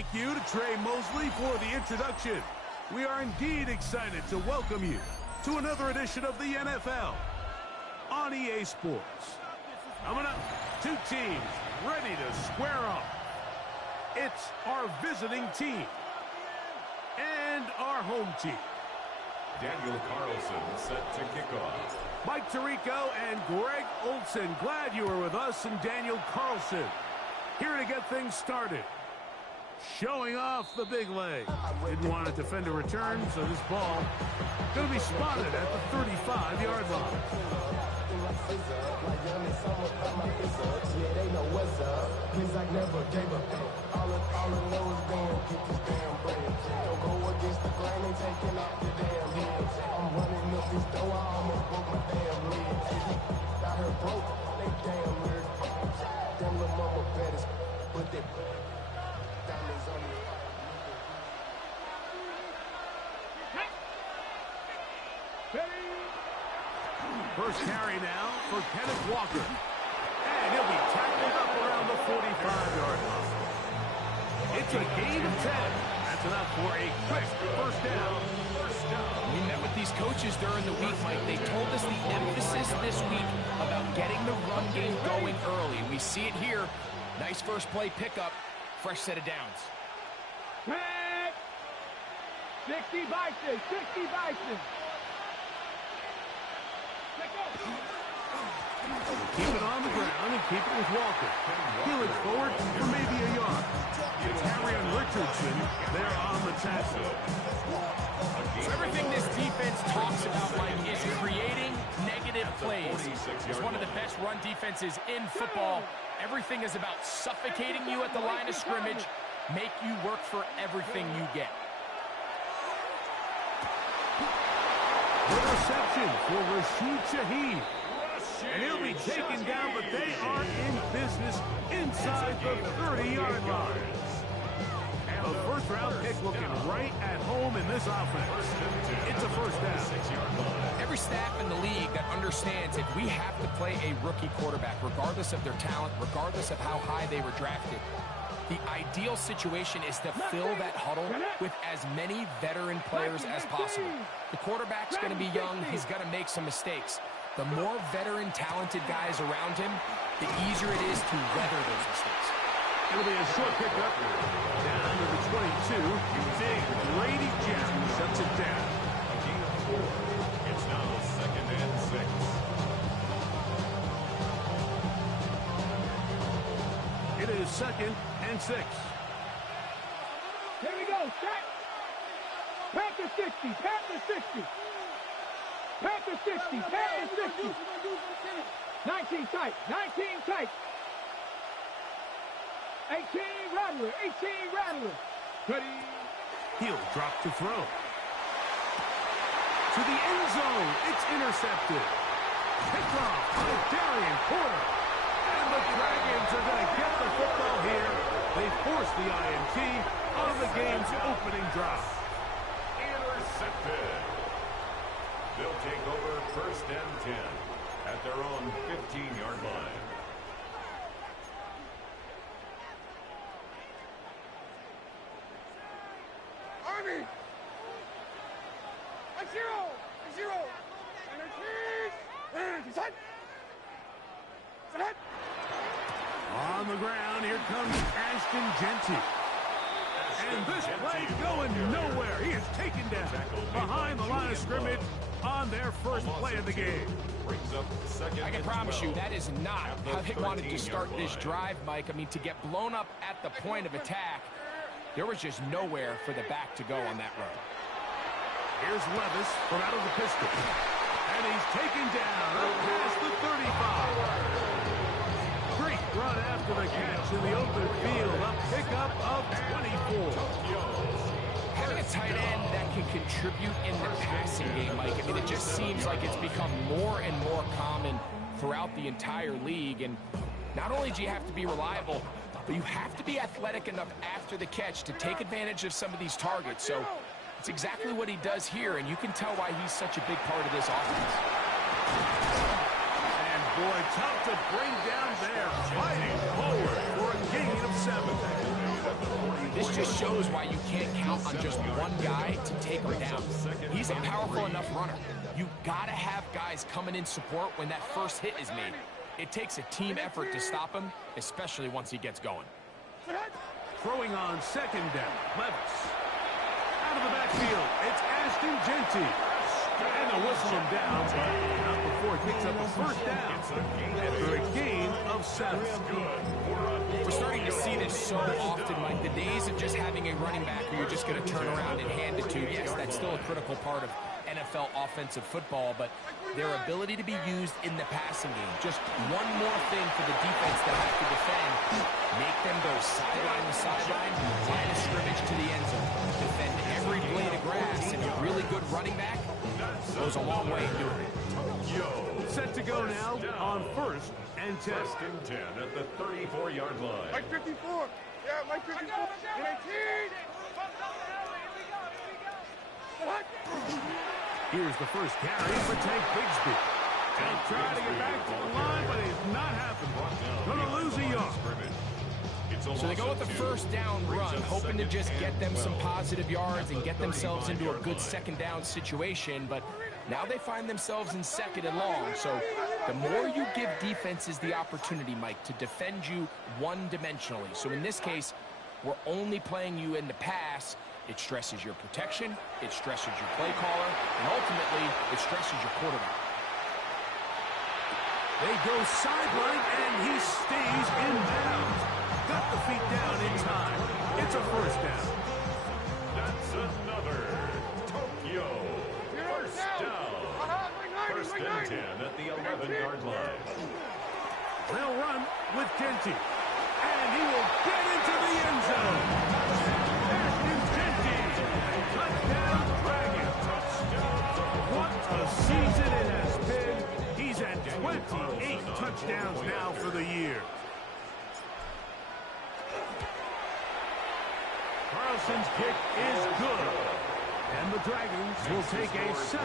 thank you to Trey Mosley for the introduction. We are indeed excited to welcome you to another edition of the NFL on EA Sports. Coming up, two teams ready to square off. It's our visiting team and our home team. Daniel Carlson set to kick off. Mike Tirico and Greg Olsen, glad you are with us, and Daniel Carlson here to get things started. Showing off the big leg. Didn't want to defend a return, so this ball going to be spotted at the 35-yard line. First carry now for Kenneth Walker. And he'll be tackled up around the 45-yard line. It's a gain of 10. That's enough for a quick first down. We met with these coaches during the week, Mike. They told us the emphasis this week about getting the run game going early. We see it here. Nice first play pickup. Fresh set of downs. 60 Bison, 60 Bison. Keep it on the ground and keep it with Walker. He'll it forward for maybe a yard. It's Harry and Richardson. They're on the tackle. So everything this defense talks about, Mike, is creating negative plays. It's one of the best run defenses in football. Everything is about suffocating you at the line of scrimmage, make you work for everything you get. The reception for Rashid Shaheed. And he'll be taken down, but they are in business inside the 30-yard line. And the first-round pick looking right at home in this offense. It's a first down. Every staff in the league that understands if we have to play a rookie quarterback, regardless of their talent, regardless of how high they were drafted, the ideal situation is to fill that huddle with as many veteran players as possible. The quarterback's going to be young. He's going to make some mistakes. The more veteran, talented guys around him, the easier it is to weather those mistakes. It'll be a short pickup. Down to the 22. Big Grady Jarrett shuts it down. It's now 2nd and 6. It is 2nd and 6. Here we go, set. Panther 60, Panther 60. Panther 60, Panther 60. 19 tight, 19 tight. 18 Rattler, 18 Rattler. Ready. He'll drop to throw. To the end zone. It's intercepted. Picked off by Darian Porter. And the Dragons are going to get the football here. They force the INT on the game's opening drive. Intercepted. They'll take over 1st and 10 at their own 15-yard line. Army. A zero. And set. Set. On the ground, here comes Ashton Jeanty. And this play going nowhere. He is taken down behind the line of scrimmage on their first play of the game. I can promise you that is not how they wanted to start this drive, Mike. I mean, to get blown up at the point of attack, there was just nowhere for the back to go on that run. Here's Levis from out of the pistol. And he's taken down up past the 35. Great run after the catch in the open field. A pickup of 24. Having a tight end that can contribute in the passing game, Mike, I mean, it just seems like it's become more and more common throughout the entire league. And not only do you have to be reliable, but you have to be athletic enough after the catch to take advantage of some of these targets. So it's exactly what he does here, and you can tell why he's such a big part of this offense. And boy, tough to bring down there. Fighting forward for a gain of 7. This just shows why you can't count on just one guy to take him down. He's a powerful enough runner. You gotta have guys coming in support when that first hit is made. It takes a team effort to stop him, especially once he gets going. Throwing on second down, Levis. Out of the backfield, it's Ashton Jeanty. And they'll whistle him down, but not before he picks up a first down after a gain of 7. We're starting to see this so often, Mike. The days of just having a running back who you're just going to turn around and hand it to, yes, that's still a critical part of NFL offensive football, but their ability to be used in the passing game. Just one more thing for the defense to have to defend. Make them go sideline to sideline, line of scrimmage to the end zone. Defend every blade of grass, and a really good running back goes a long way in doing it. Set to go now on 1st and 10. 1st and 10 at the 34-yard line. Mike 54. Yeah, Mike 54. 18. Here's the first carry for Tank Bigsby. And trying to get back to the line, but it's not happening. Gonna lose a yard. So they go with the first down run, hoping to just get them some positive yards and get themselves into a good second down situation, but now they find themselves in 2nd and long. So the more you give defenses the opportunity, Mike, to defend you one-dimensionally. So in this case, we're only playing you in the pass. It stresses your protection, it stresses your play caller, and ultimately, it stresses your quarterback. They go sideline, and he stays in bounds. Got the feet down in time. It's a first down. That's another Tokyo first down. 1st and 10 at the 11-yard line. They'll run with Jeanty. And he will get into the end zone. Ashton Jeanty. Touchdown, Dragons. What a season it has been. He's at 28 touchdowns now for the year. Carlson's kick is good. And the Dragons will take a 7-0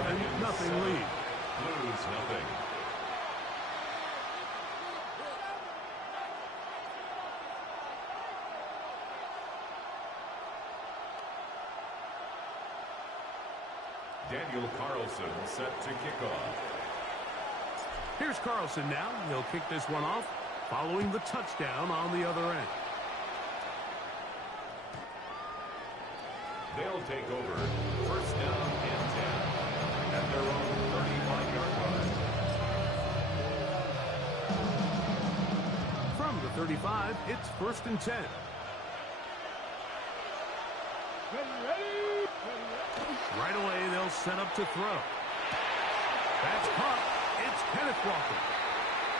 lead. Blues nothing. Daniel Carlson set to kick off. Here's Carlson now. He'll kick this one off following the touchdown on the other end. They'll take over 1st down and 10 at their own 35-yard line. From the 35, it's 1st and 10. Right away, they'll set up to throw. That's caught. It's Kenneth Walker.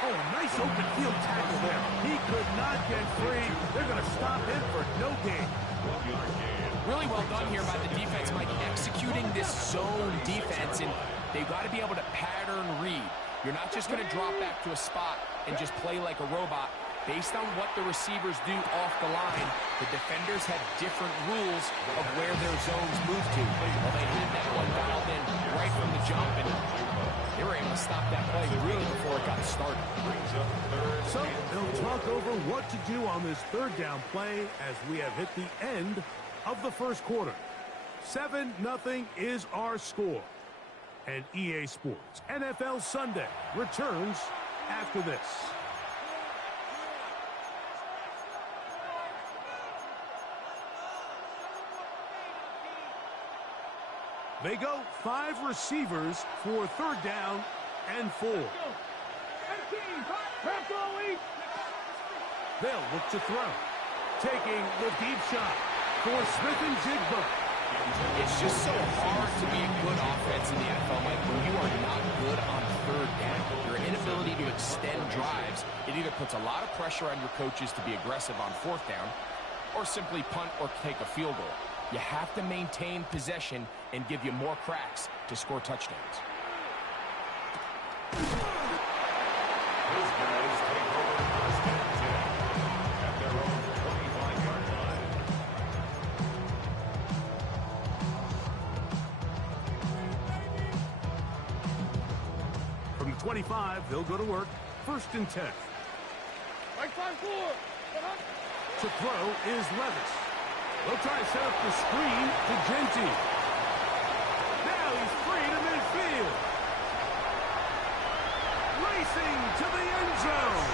Oh, a nice open field tackle there. He could not get free. They're going to stop him for no gain. 12-yard gain. Really well done here by the defense, Mike, executing this zone defense, and they've got to be able to pattern read. You're not just going to drop back to a spot and just play like a robot. Based on what the receivers do off the line, the defenders have different rules of where their zones move to. Well, they had that one dialed in right from the jump, and they were able to stop that play really before it got started. So they'll talk over what to do on this 3rd down play as we have hit the end of the first quarter. 7-0 is our score. And EA Sports NFL Sunday returns after this. They go 5 receivers for 3rd down and 4. They'll look to throw. Taking the deep shot for Smith-Njigba. It's just so hard to be a good offense in the NFL, Mike, when you are not good on 3rd down. Your inability to extend drives, it either puts a lot of pressure on your coaches to be aggressive on 4th down or simply punt or take a field goal. You have to maintain possession and give you more cracks to score touchdowns. Those guys take over 1st and 10 at their own 25-yard line. From the 25, they'll go to work. 1st and 10. Right side 4. To throw is Levis. They'll try to set up the screen to Gentry. Now he's free to midfield. Racing to the end zone.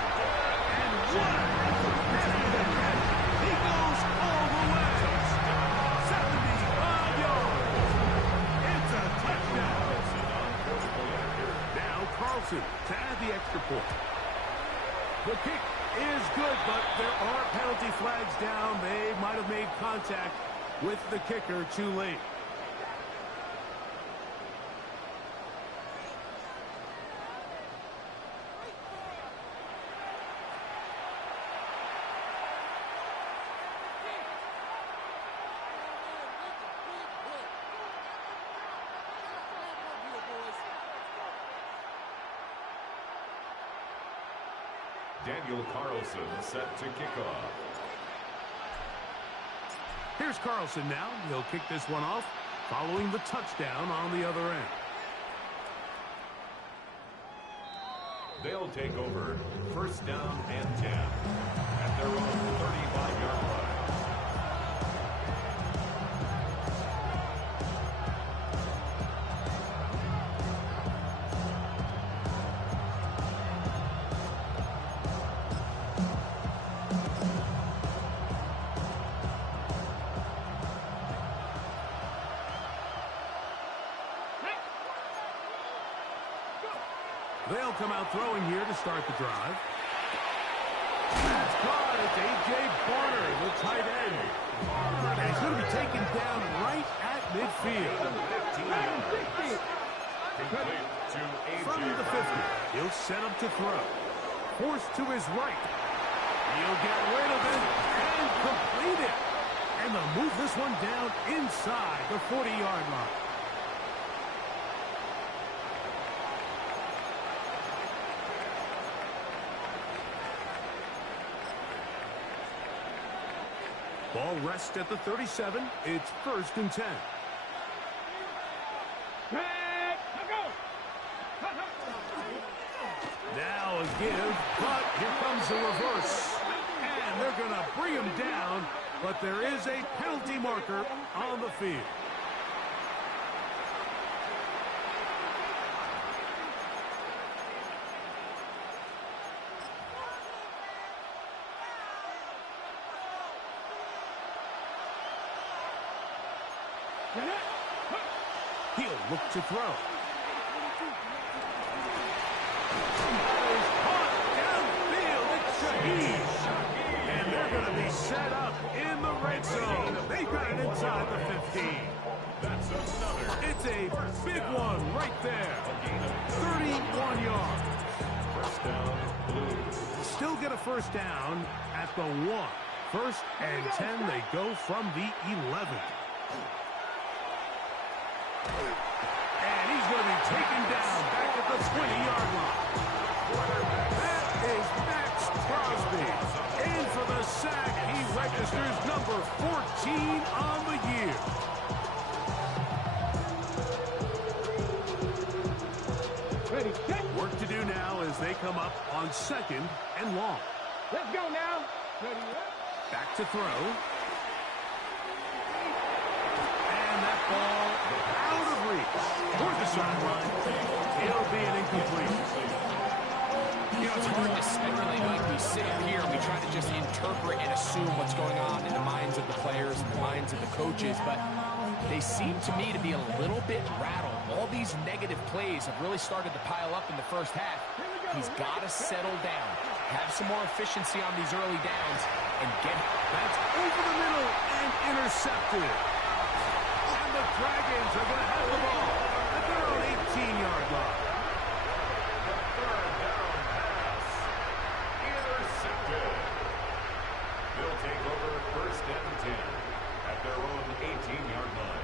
And what a catch. He goes all the way. 75 yards. It's a touchdown. Now Carlson to add the extra point. The kick is good, but there are penalty flags down. They might have made contact with the kicker too late. Daniel Carlson set to kick off. Here's Carlson now. He'll kick this one off following the touchdown on the other end. They'll take over first down and 10 at their own 35-yard line. They'll come out throwing here to start the drive. That's caught. It's A.J. Barner, the tight end. And he's going to be taken down right at midfield. From the 50, he'll set up to throw. Forced to his right. He'll get rid of it and complete it. And they'll move this one down inside the 40-yard line. Ball rests at the 37. It's 1st and 10. Now a give, but here comes the reverse. And they're going to bring him down, but there is a penalty marker on the field. He'll look to throw. That is caught downfield. It's Shaheed. And they're going to be set up in the red zone. They got it inside the 15. That's another. It's a big one right there. 31 yards. First down, Blues. Still get a first down at the 1. 1st and 10. They go from the 11. And he's going to be taken down back at the 20-yard line. That is Max Crosby. In for the sack. He registers number 14 on the year. Ready, set. Work to do now as they come up on 2nd and long. Let's go now. Ready, Back to throw. And that ball out of reach. Toward the sideline. It'll be an incomplete. You know, it's hard to speculate like we sit here and we try to just interpret and assume what's going on in the minds of the players and the minds of the coaches, but they seem to me to be a little bit rattled. All these negative plays have really started to pile up in the first half. He's got to settle down, have some more efficiency on these early downs, and get it. That's over the middle and intercepted. And the Dragons are going to have the ball at their own 18-yard line. Third down pass. Intercepted. They'll take over first and 10 at their own 18-yard line.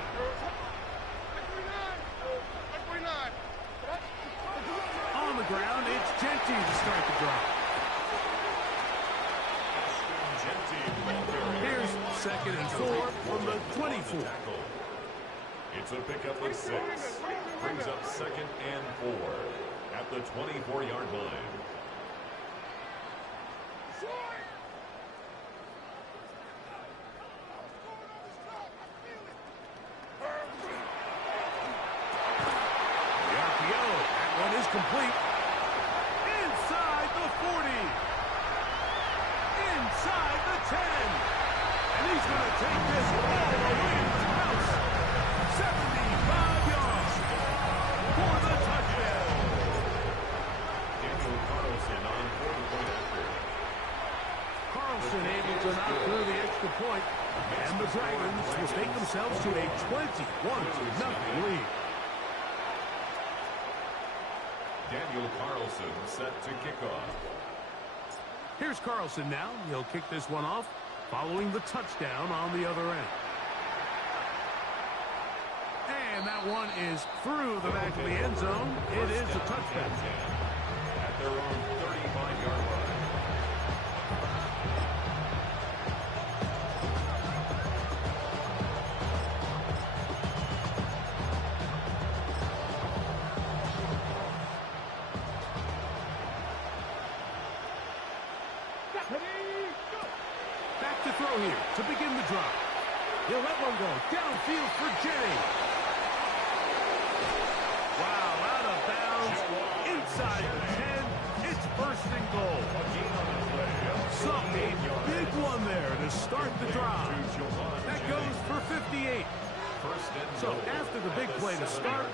On the ground, it's Gentry to start the drive. Here's 2nd and 4 from the 24. It's a pickup of 6. Brings up 2nd and 4 at the 24-yard line. so not through the extra point. And the Dragons will take themselves to a 21-0 lead. Daniel Carlson set to kick off. Here's Carlson now. He'll kick this one off following the touchdown on the other end. And that one is through the back of the end zone. It is a touchdown. At their own 35-yard line. Back to throw here to begin the drive. He'll let one go downfield for Jennings. Wow, out of bounds, inside the 10. It's first and goal. So a big one there to start the drive. That goes for 58. So after the big play to start,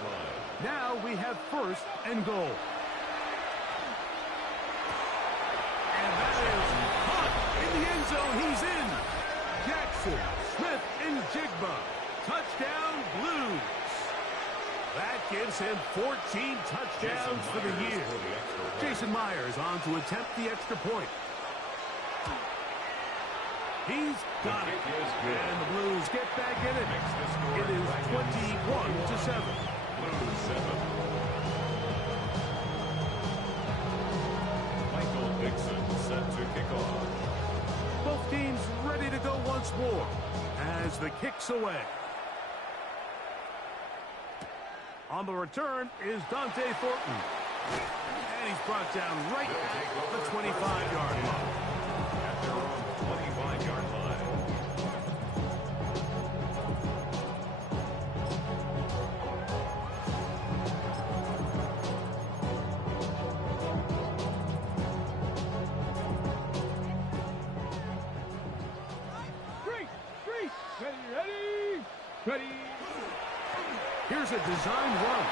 now we have first and goal. And that is caught in the end zone. He's in. Jackson, Smith, and Jigba. Touchdown, Blues. That gives him 14 touchdowns for the year. Jason Myers on to attempt the extra point. He's got it. And the Blues get back in it. It is 21-7. Blues 7. Michael Dixon set to kick off. Both teams ready to go once more as the kick's away. On the return is Dante Thornton. And he's brought down right at the 25-yard line. At their own 25-yard line. Ready. Here's a design run.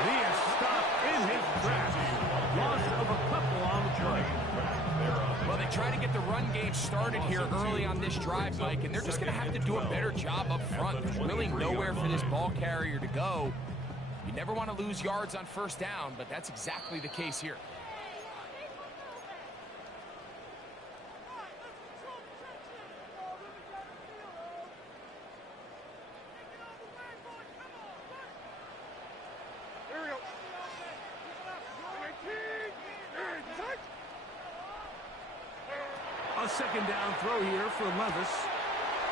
And he is stopped in his tracks. Loss of a couple on the play. Well, they try to get the run game started here early on this drive, Mike, and they're just going to have to do a better job up front. There's really nowhere for this ball carrier to go. You never want to lose yards on first down, but that's exactly the case here. A second down throw here for Levis.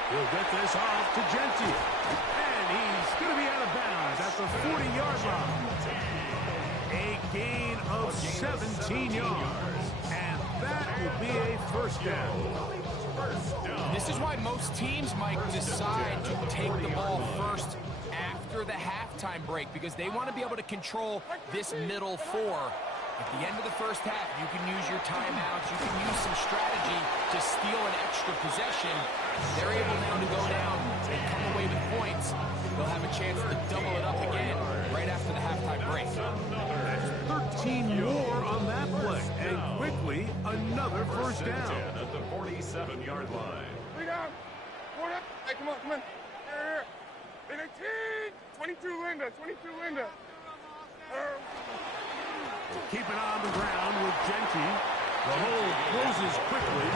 He'll get this off to Gentile. And he's going to be out of bounds at the 40-yard line. A gain of 17 yards. And that will be a first down. This is why most teams, Mike, decide to take the ball first after the halftime break, because they want to be able to control this middle four. At the end of the first half, you can use your timeouts, you can use some strategy to steal an extra possession. They're able now to go down and come away with points. They'll have a chance to double it up again right after the halftime break. That's 13 more on that play. And quickly, another first down. At the 47-yard line. Bring down. Hey, come on. Here. 22 Linda. Keep it on the ground with Gentile. The hole closes quickly.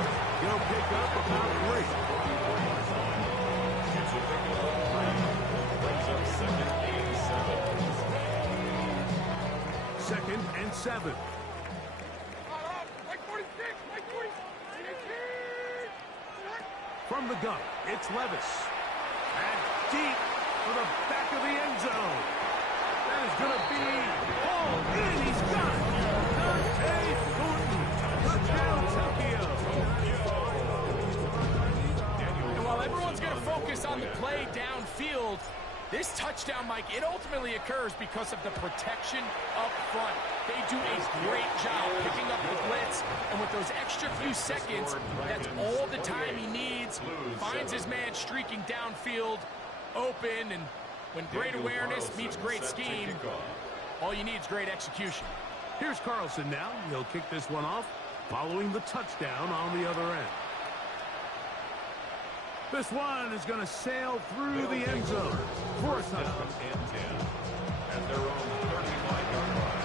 He'll pick up about 3. It's a pick up of 3. Brings up second and 7. Second and 7. From the gun, it's Levis. And deep for the back of the end zone. That is going to be hauled in. He's got it. Dante Thornton. Touchdown, Tokyo. And while everyone's going to focus on the play downfield, this touchdown, Mike, it ultimately occurs because of the protection up front. They do a great job picking up the blitz, and with those extra few seconds, that's all the time he needs. Finds his man streaking downfield, open, and when great awareness meets great scheme, all you need is great execution. Here's Carlson now. He'll kick this one off following the touchdown on the other end. This one is going to sail through the end zone for a touchdown. And 10 at their own 35-yard line.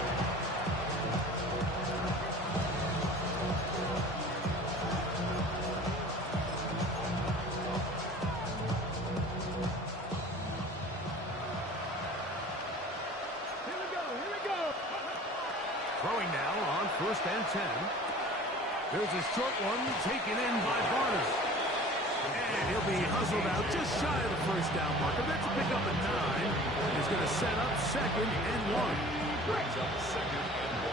Throwing now on 1st and 10. There's a short one taken in by Barnes. And he'll be hustled out just shy of the 1st down marker. That's a pick up at 9. He's going to set up 2nd and 1. Brings up 2nd and 1.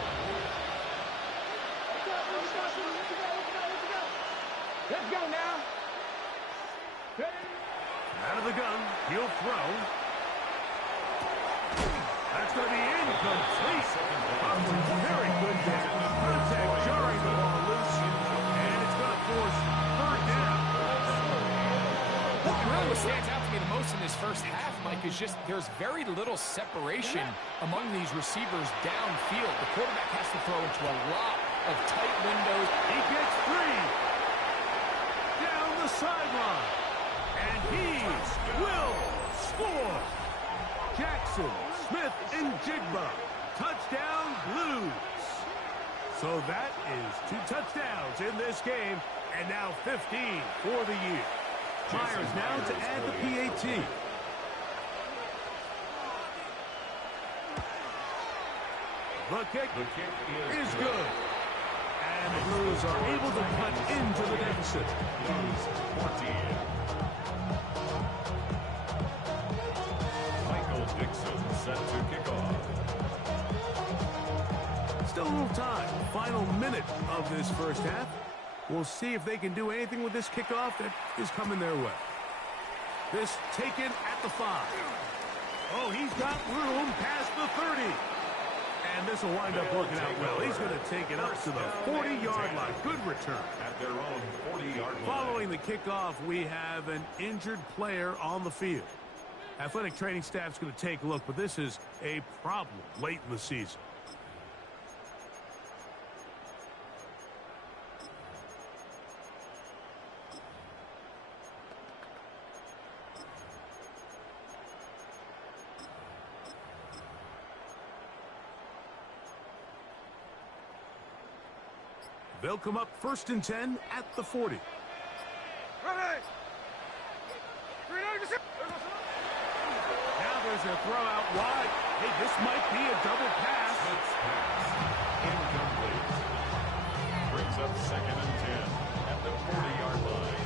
Let's go now. Out of the gun, he'll throw. That's going to be incomplete. Very good there. Contact jarring the ball loose. And it's going to force 3rd down. Really what stands out to me the most in this first half, Mike, is just there's very little separation among these receivers downfield. The quarterback has to throw into a lot of tight windows. He gets 3. Down the sideline. And he will score. Jackson, Smith, and Jigba. Touchdown, Blues. So that is 2 touchdowns in this game, and now 15 for the year. Myers now to add the PAT. The kick is good. And the Blues are able to cut into the deficit. Blues 14. Michael Dixon set to kick off. Still a little time. Final minute of this first half. We'll see if they can do anything with this kickoff that is coming their way. This taken at the 5. Oh, he's got room past the 30. And this will wind up working out well. He's going to take it up to the 40-yard line. Good return. At their own 40-yard line. Following the kickoff, we have an injured player on the field. Athletic training staff's going to take a look, but this is a problem late in the season. They'll come up 1st and 10 at the 40. Now there's a throw out wide. Hey, this might be a double pass. Incomplete. Brings up 2nd and 10 at the 40-yard line.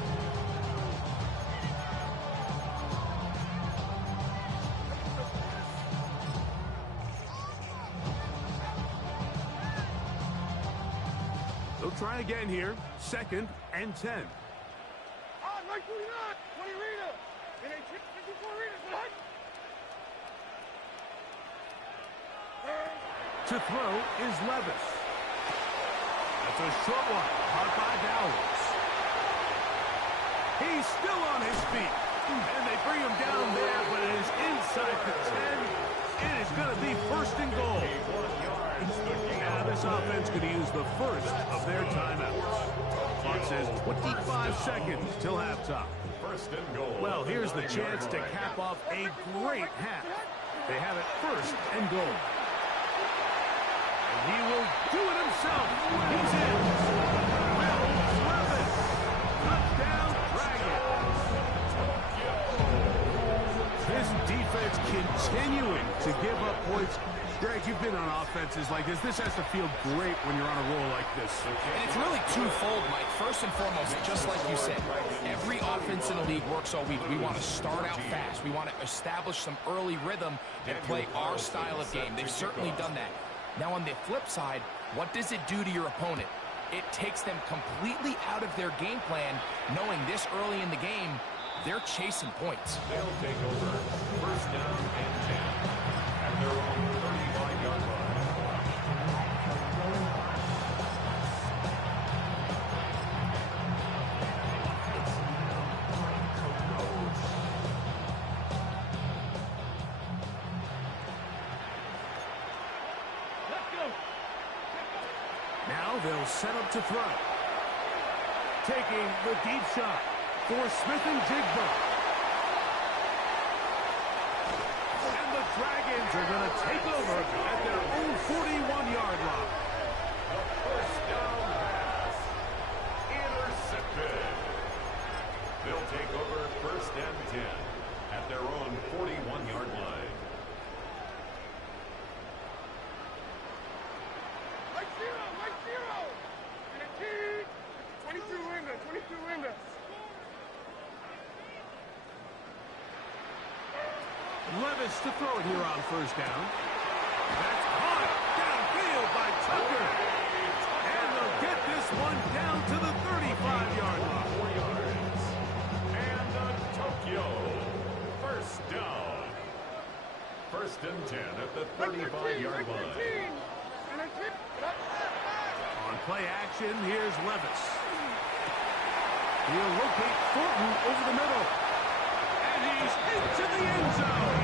They'll try again here. 2nd and 10. To throw is Levis. That's a short one. Caught by Bowers. He's still on his feet. And they bring him down there, but it is inside the 10. It is going to be 1st and goal. Now this offense going to use the first of their timeouts. Clock says 25 seconds till halftime. 1st and goal. Well, here's the chance to cap off a great half. They have it 1st and goal. And he will do it himself. He's in. Will Levis. Touchdown, Dragons. This defense continuing to give up points. Greg, you've been on offenses like this. This has to feel great when you're on a roll like this. And it's really twofold, Mike. First and foremost, just like you said, every offense in the league works all week. We want to start out fast. We want to establish some early rhythm and play our style of game. They've certainly done that. Now, on the flip side, what does it do to your opponent? It takes them completely out of their game plan, knowing this early in the game, they're chasing points. They'll take over 1st down and 10 at their own 35-yard line. Now they'll set up to throw. Taking the deep shot. for Smith-Njigba. And the Dragons are going to take over at their own 41-yard line. The first down pass. Intercepted. They'll take over first and 10 at their own 41-yard line. Like zero. And a key. 22 in there. Levis to throw it here on first down. That's caught downfield by Tucker. And they'll get this one down to the 35-yard line. 4 yards. And the Tokyo. First down. First and 10 at the 35-yard line. On play action, here's Levis. He'll locate Thornton over the middle. And he's into the end zone.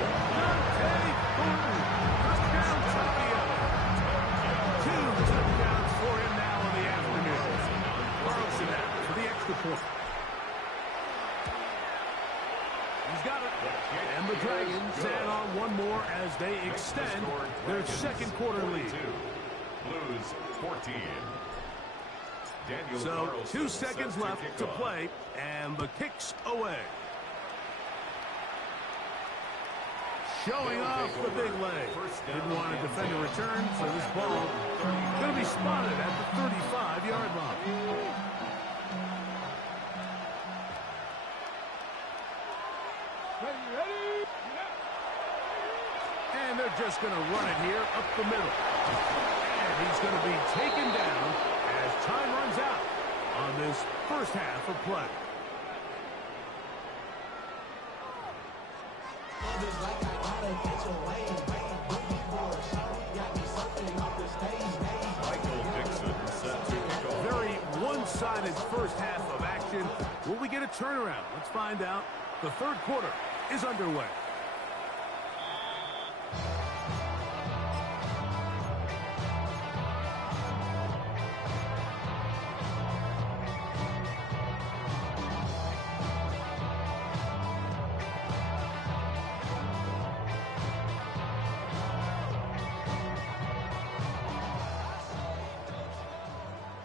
Dante Thornton. Touchdown, Tokyo. 2 touchdowns for him now in the afternoon. Carlson now for the extra point. He's got it. And the Dragons add on one more as they extend their second quarter lead. Blues 14. Daniel So Carlson 2 seconds set left kick to off. play, and the kick's away. Showing off the big leg. Didn't want to defend a return, so this ball going to be spotted at the 35-yard line. Ready? And they're just going to run it here up the middle. And he's going to be taken down as time runs out on this first half of play. Michael Dixon set to kick off. Very one-sided first half of action. Will we get a turnaround? Let's find out. The third quarter is underway.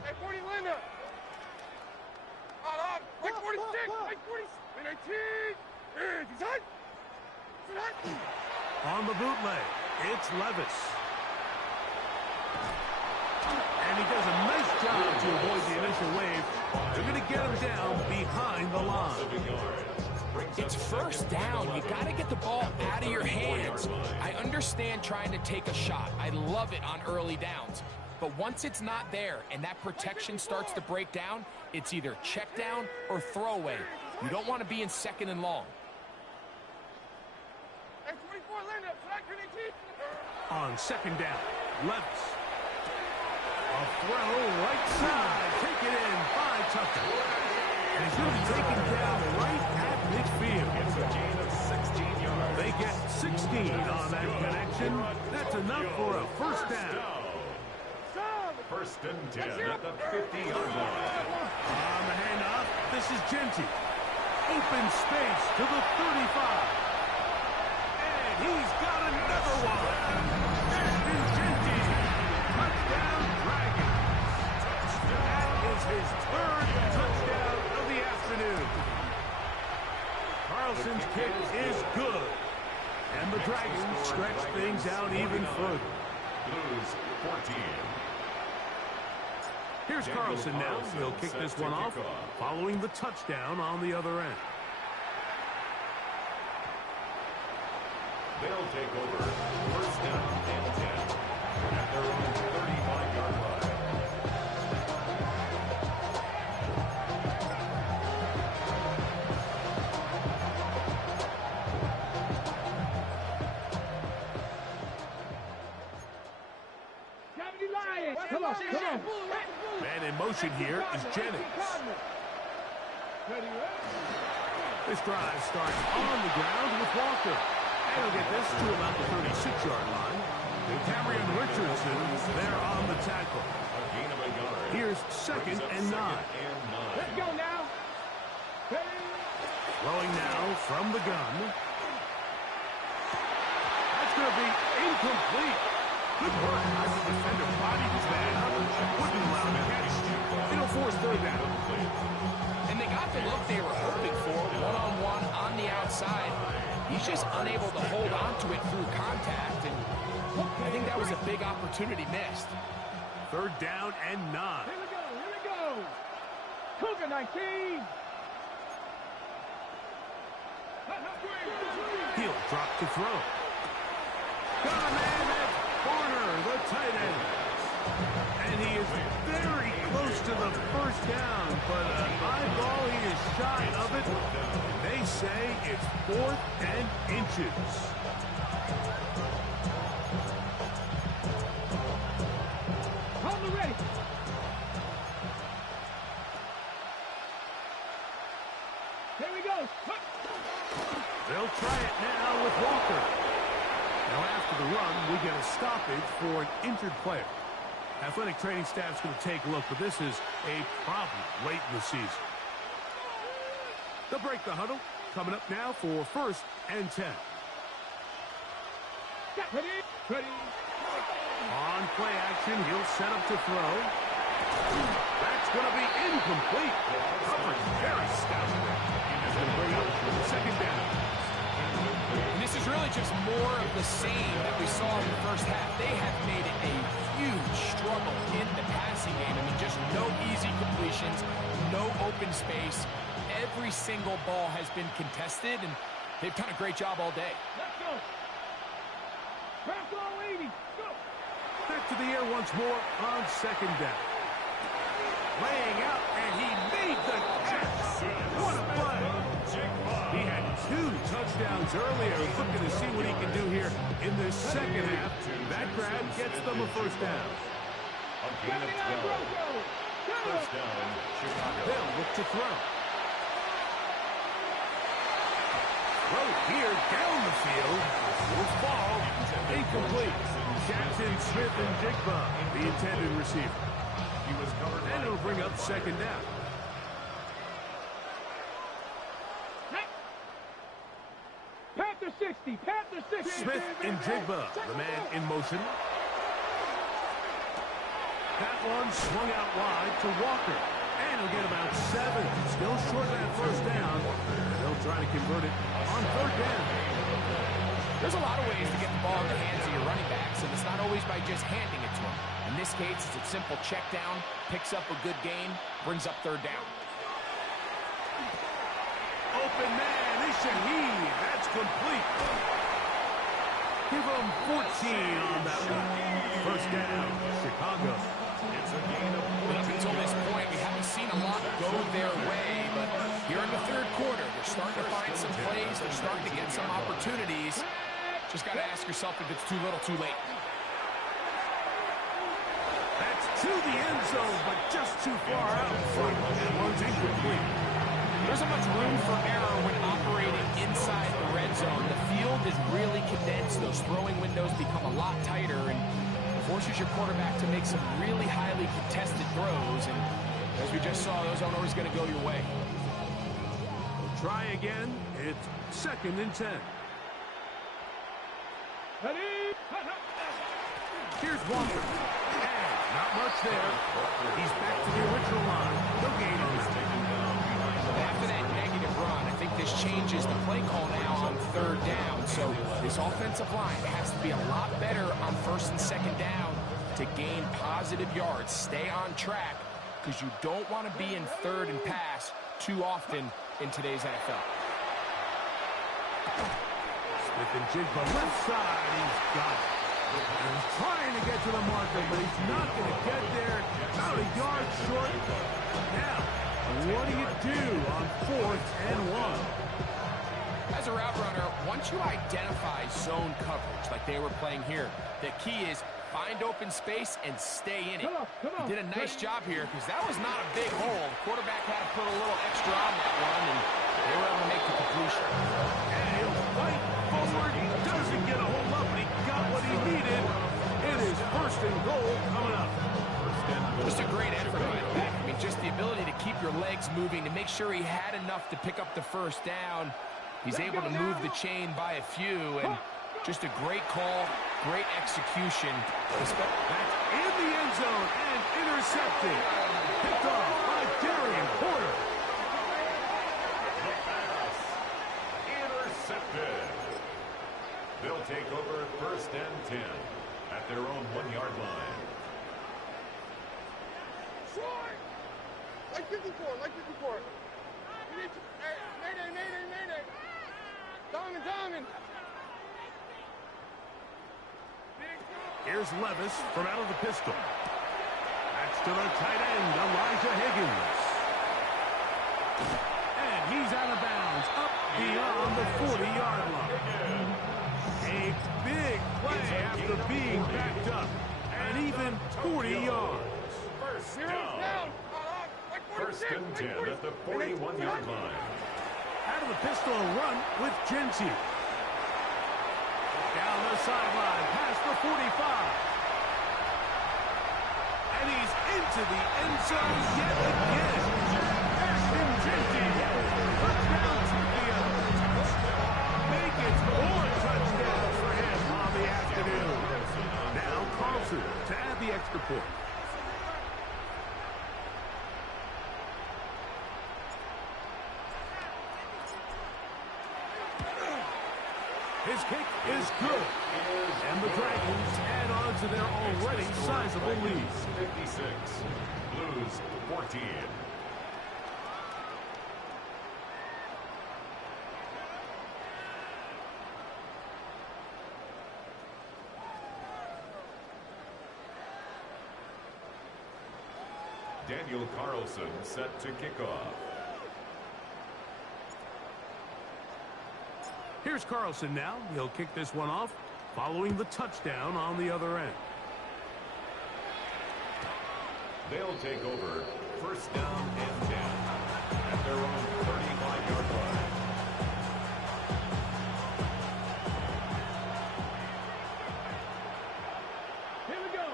Hey, 40 Linda. Like 46. Like 40. 19. Design. On the bootleg, it's Levis. And he does a nice job to avoid the initial wave. They're going to get him down behind the line. 7 yards. Brings It's up first second and down. You 11 got to get the ball out of your at the 34-yard hands. line. I understand trying to take a shot. I love it on early downs. But once it's not there and that protection starts to break down, it's either check down or throwaway. You don't want to be in second and long. Hey, 24 Linda. On second down, Levis. A throw right side. Take it in by Tucker. And he's going to be taken down right at midfield. It's a gain of 16 yards. They get 16 on that connection. That's enough for a first down. First and 10 at the 50-yard line. On the handoff, this is Genty. Open space to the 35. And he's got another one. Ashton Genty. Touchdown, Dragons. That is his third touchdown of the afternoon. Carlson's kick is good. And the Dragons stretch things out even further. Blues 14. Here's Carlson now. He'll kick this one off following the touchdown on the other end. They'll take over first down and 10 at their own 35-yard line. Come on. Man in motion here is Jennings. This drive starts on the ground with Walker. And he'll get this to about the 36-yard line. And Cameron Richardson there on the tackle. A gain of a yard. Here's second and 9. Let's go now. Throwing now from the gun. That's going to be incomplete. Good work. The defender bodied his man up. Wouldn't allow him to catch. It'll force third down. And they got the look they were hoping for, one-on-one on the outside. He's just unable to hold on to it through contact, and I think that was a big opportunity missed. Third down and 9. Here we go, here we go. Cougar 19. He'll drop to throw. Got a man at corner, the tight end. And he is very close to the first down, but an eyeball, he is shy of it. They say it's 4th and inches. Hold the ready. Here we go. They'll try it now with Walker. Now after the run, we get a stoppage for an injured player. Athletic training staff's going to take a look, but this is a problem late in the season. They'll break the huddle. Coming up now for 1st and 10. Ready, ready. On play action, he'll set up to throw. That's going to be incomplete. Coverage very stout. He's going to bring up 2nd down. And this is really just more of the same that we saw in the first half. They have made it a huge struggle in the passing game. I mean, just no easy completions, no open space. Every single ball has been contested, and they've done a great job all day. Let's go. Press all 80. Go. Back to the air once more on 2nd down. Laying out, and he made the catch. What a play. He had 2 touchdowns earlier. Looking to see what he can do here in the second half. That grab gets them a 1st down. A gain of 12. 1st down, Chicago. They'll look to throw. Throw here down the field. Will fall. Incomplete. Jackson Smith-Njigba, the intended receiver. He was covered. And it'll bring up 2nd down. Panther 60. Panther 60. Smith-Njigba, the man in motion. That one swung out wide to Walker. And he'll get about 7. Still short of that 1st down. And they'll try to convert it on 3rd down. There's a lot of ways to get the ball in the hands of your running backs, and it's not always by just handing it to them. In this case, it's a simple check down, picks up a good gain, brings up 3rd down. Open man, is Shaheed. That's complete. Give him 14 on that one. 1st down, Chicago. It's a gain of But up until this point, we haven't seen a lot go their way, but here in the 3rd quarter, they're starting to find some plays, they're starting to get some opportunities. Just got to ask yourself if it's too little, too late. That's to the end zone, but just too far out in front. That one's incomplete. There isn't much room for error when operating inside the red zone. The field is really condensed. Those throwing windows become a lot tighter, and forces your quarterback to make some really highly contested throws. And as we just saw, those aren't always going to go your way. We'll try again. It's 2nd and 10. Ready. Here's Walker. And not much there. He's back to the original line. No gain on this. After that negative run, I think this changes the play call now on 3rd down. So this offensive line has to be a lot better on 1st and 2nd down to gain positive yards. Stay on track, because you don't want to be in 3rd and pass too often in today's NFL. Smith-Njigba left side. He's got it. He's trying to get to the marker, but he's not going to get there. About a yard short. Now, what do you do on 4th and 1? As a route runner, once you identify zone coverage like they were playing here, the key is find open space and stay in it. Come on. He did a nice job here because that was not a big hole. The quarterback had to put a little extra on that one, and they were able to make the completion. And he'll fight forward. He doesn't get a hold up, but he got what he needed. It is 1st and goal coming up. Just a great effort by the back. I mean, just the ability to keep your legs moving, to make sure he had enough to pick up the first down. He's able to move the chain by a few, and just a great call, great execution. That's in the end zone and intercepted. Picked off by Darian Porter. The pass. Intercepted. They'll take over 1st and 10 at their own 1-yard line. Short! Like 54, like 54. We need to, Mayday. Diamond. Here's Levis from out of the pistol. That's to the tight end, Elijah Higgins. And he's out of bounds, up beyond the 40-yard line. A big play after being backed up. And even 40 yards. First down. 1st and 10 at the 41-yard line. Out of the pistol, a run with Genty. Down the sideline, past the 45. And he's into the end zone yet again. Ashton Genty. Touchdown Tokyo. Make it 4 touchdowns for him on the afternoon. Now Carlson to add the extra point. His kick is good. And the Dragons add on to their already sizable lead. 56. Blues 14. Daniel Carlson set to kick off. Here's Carlson now. He'll kick this one off, following the touchdown on the other end. They'll take over 1st down and 10 at their own 35-yard line. Here we go.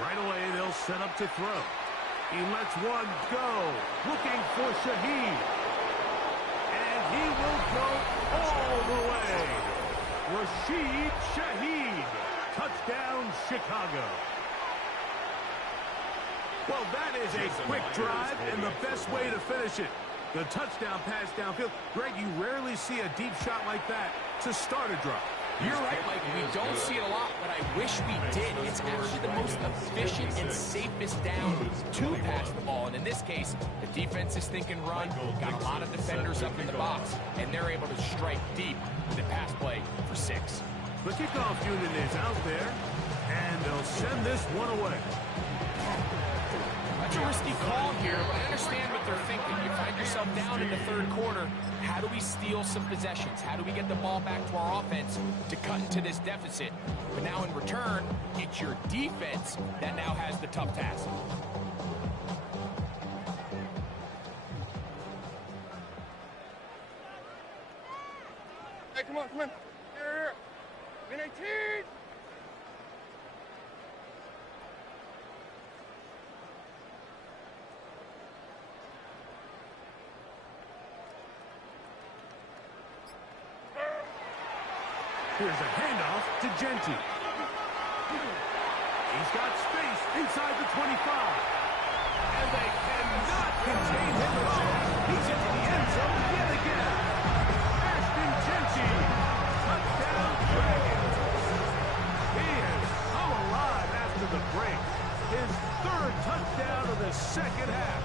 Right away, they'll set up to throw. He lets one go, looking for Shaheed. And he will go all the way. Rashid Shaheed. Touchdown, Chicago. Well, that is a quick drive and the best way to finish it. The touchdown pass downfield. Greg, you rarely see a deep shot like that to start a drive. You're right, Mike. We don't see it a lot, but I wish we did. It's actually the most efficient and safest down to pass the ball. And in this case, the defense is thinking run, got a lot of defenders up in the box, and they're able to strike deep with a pass play for 6. The kickoff unit is out there, and they'll send this one away. That's a risky call here, but I understand what they're thinking. You find yourself down in the 3rd quarter. How do we steal some possessions? How do we get the ball back to our offense to cut into this deficit? But now in return, it's your defense that now has the tough task. Hey, come on. Here. Win 18. Here's a handoff to Genty. He's got space inside the 25. And they cannot contain him at all. He's into the end zone yet again. Ashton Genty. Touchdown Dragons. He has come alive after the break. His 3rd touchdown of the 2nd half.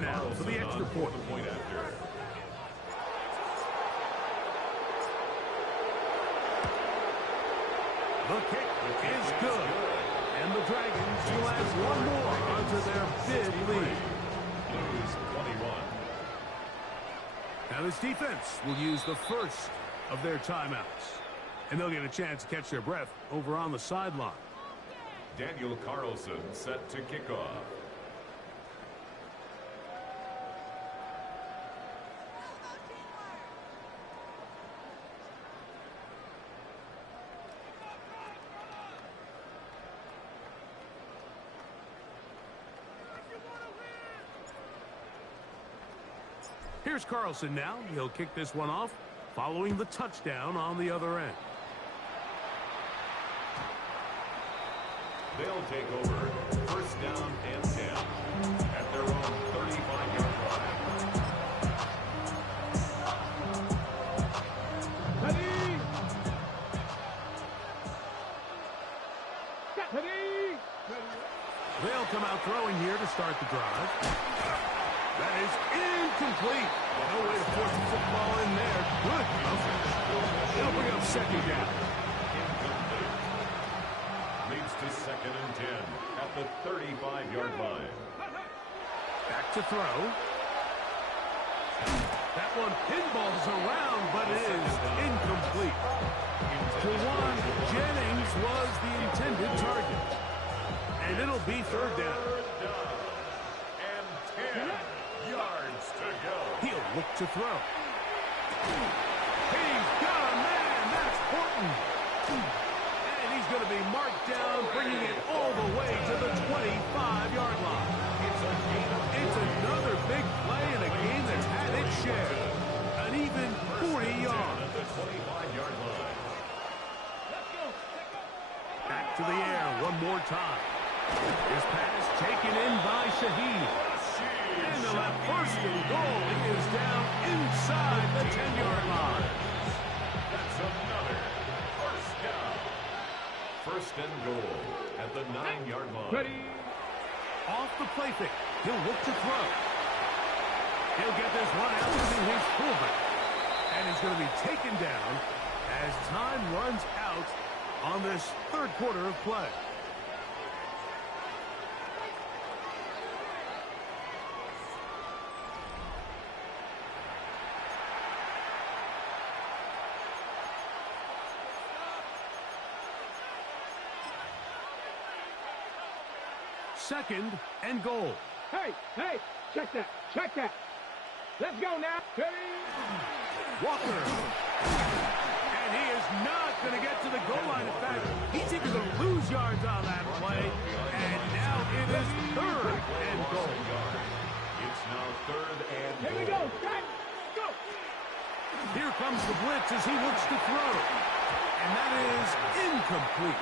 Now for the extra point. The kick is good. And the Dragons will add one more onto their big lead. Blues 21. Now this defense will use the first of their timeouts. And they'll get a chance to catch their breath over on the sideline. Daniel Carlson set to kick off. Here's Carlson now. He'll kick this one off, following the touchdown on the other end. They'll take over first down and 10 at their own 35-yard line. Ready? Ready? They'll come out throwing here to start the drive. That is incomplete. No way to force the football in there. Good coverage. It'll bring up second down. Incomplete. Leads to second and 10 at the 35-yard line. Back to throw. That one pinballs around, but it is incomplete. Jawan Jennings was the intended target. And it'll be third down. And 10 yards to go. He'll look to throw. He's got a man. That's Horton. And he's going to be marked down, bringing it all the way to the 25-yard line. It's another big play in a game that's had its share. An even 40 yards. At the 25-yard line. Back to the air one more time. His pass taken in by Shaheed. And they'll have first and goal. He is down inside the 10-yard line. That's another first down. First and goal at the 9-yard line. Ready? Off the play fake. He'll look to throw. He'll get this one out to his fullback. And he's going to be taken down as time runs out on this third quarter of play. Second and goal. Hey, check that, check that. Let's go now. Ready? Walker. And he is not going to get to the goal line. In fact, he's even going to lose yards on that play. And now it is third and goal. It's now third and Here we goal. go. Set. Go. Here comes the blitz as he looks to throw. And that is incomplete.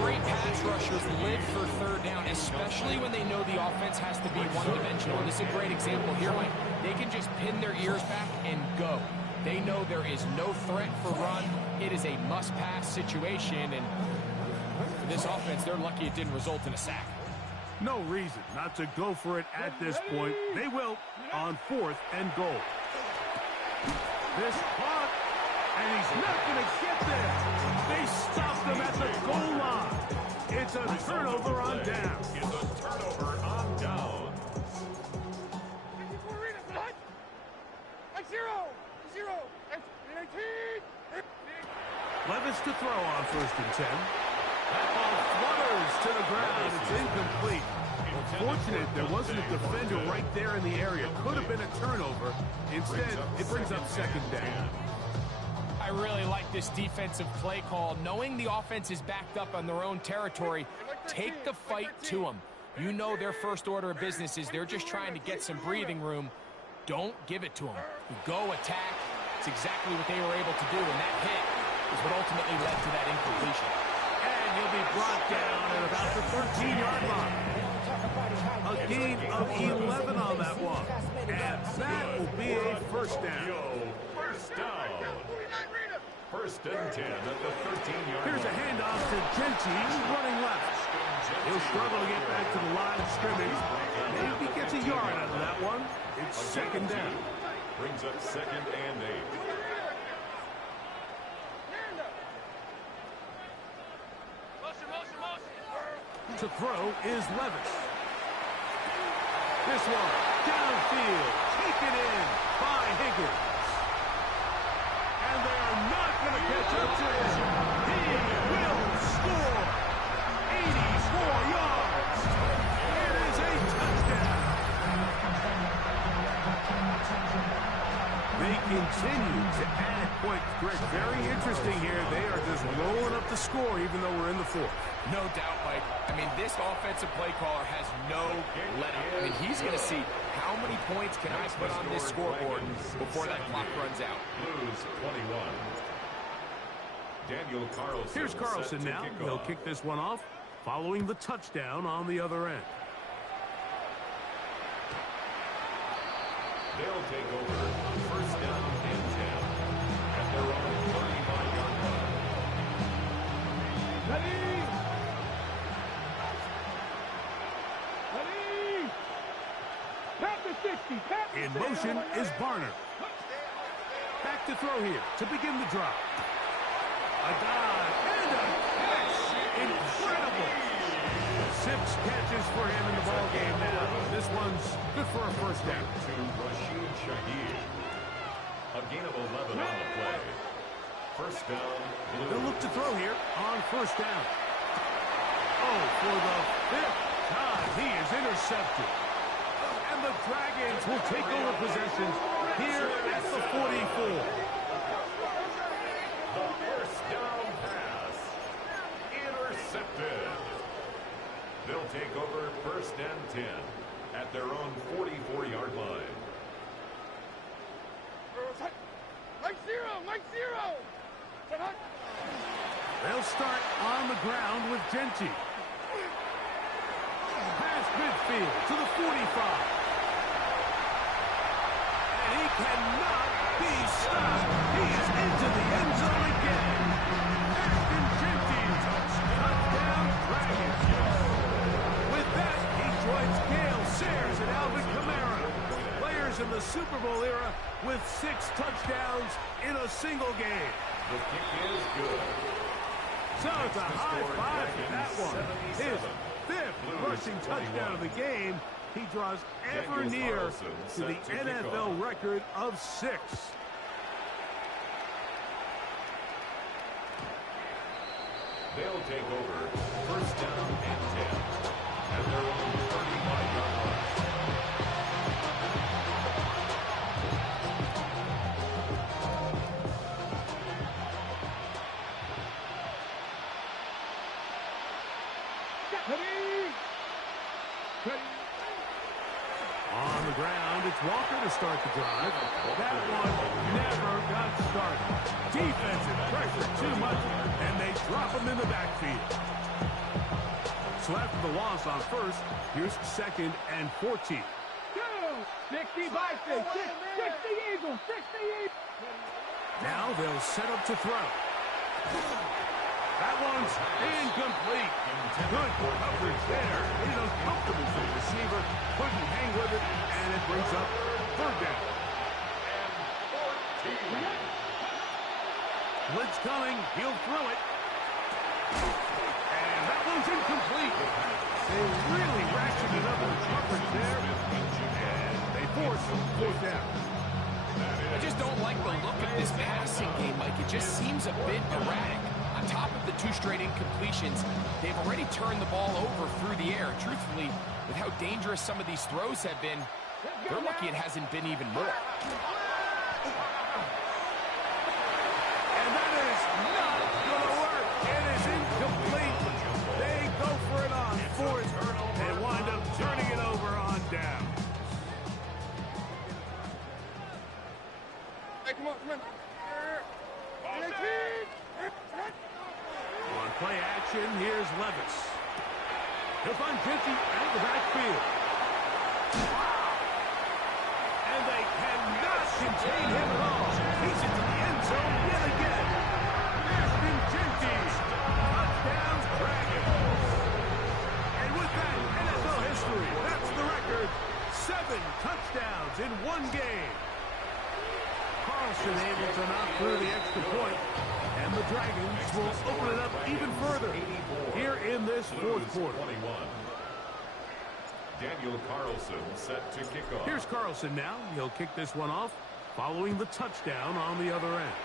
Great pass rushers live for third down, especially when they know the offense has to be one-dimensional. And this is a great example here, Mike. They can just pin their ears back and go. They know there is no threat for run. It is a must-pass situation, and for this offense, they're lucky it didn't result in a sack. No reason not to go for it at this point. They will on fourth and goal. This clock, and he's not going to get there. They stopped him at the goal line. It's a turnover on down. It's a turnover on down. Levis to throw on first and 10. That ball flutters to the ground. It's incomplete. Fortunate there wasn't a defender right there in the area. Could have been a turnover. Instead, it brings up second down. I really like this defensive play call. Knowing the offense is backed up on their own territory, take the fight to them. You know their first order of business is they're just trying to get some breathing room. Don't give it to them. You go attack. It's exactly what they were able to do, and that hit is what ultimately led to that incompletion. And he'll be brought down at about the 13-yard line. A gain of 11 on that one. And that will be a first down. First down. First and 10 at the 13-yard line. Here's a handoff to Genty running left. He'll struggle to get back to the line of scrimmage. Maybe gets a yard out of that one. It's second down. Brings up second and 8. To throw is Levis. This one downfield, taken in by Higgins. And they are not going to catch up to him. He will score. 84 continue to add points. Greg, very interesting here. They are just rolling up the score even though we're in the fourth. No doubt, Mike. I mean, this offensive play caller has no let-up. I mean, he's going to see how many points can I put on this scoreboard before that clock runs out. Blues 21. Daniel Carlson. Here's Carlson now. He'll kick this one off following the touchdown on the other end. They'll take over on first down and 10 at their own 35-yard line. Ready! Ready! Pat the 60. Pat the 60. In motion is Barner. Back to throw here to begin the drive. A dive and a catch. Incredible. 6 catches for him in the ball game now. This one's good for a first down. To Rashid Shaheed. A gain of 11 on the play. First down, Blues. They'll look to throw here on first down. Oh, for the 5th time, he is intercepted. And the Dragons will take over possession here at the 44. The first down pass. Intercepted. They'll take over first and 10 at their own 44-yard line. Mike zero! Mike zero! They'll start on the ground with Genty. Pass midfield to the 45. And he cannot be stopped. He is into the end zone again. Ashton Genty, touchdown Dragons. With that, he joins Gale Sayers and Alvin Kamara, players in the Super Bowl era with 6 touchdowns in a single game. The kick is good. So it's a high five for that one. His 5th rushing touchdown of the game. He draws ever near to the NFL record of 6. They'll take over first down and 10 at their own 35-yard line. On the ground, it's Walker to start the drive. That one never got started. Defensive pressure too much, and they drop him in the backfield. So after the loss on first, here's 2nd and 14. 60 Vikings, 60 Eagles, 60 Eagles. Now they'll set up to throw. That one's incomplete. Good coverage there. It's uncomfortable for the receiver. Couldn't hang with it, and it brings up 3rd down. Blitz coming. He'll throw it. And that one's incomplete. They really ratcheted up the coverage there. And they force 4th down. I just don't like the look of this passing game, Mike. It just seems a bit erratic. On top of the 2 straight incompletions, they've already turned the ball over through the air. Truthfully, with how dangerous some of these throws have been, they're lucky it hasn't been even more. And that is not going to work. It is incomplete. They go for it on 4th. They wind up turning it over on down. Hey, come on, come on. On play action, here's Levis. He'll find Genty out of the backfield. And they cannot contain him at all. He's into the end zone yet again. Ashton Genty. Touchdown, Dragons. And with that, NFL history. That's the record. 7 touchdowns in 1 game. Carlson able to knock through the extra point. And the Dragons will open it up even further here in this 4th quarter. 21. Daniel Carlson set to kick off. Here's Carlson now. He'll kick this one off following the touchdown on the other end.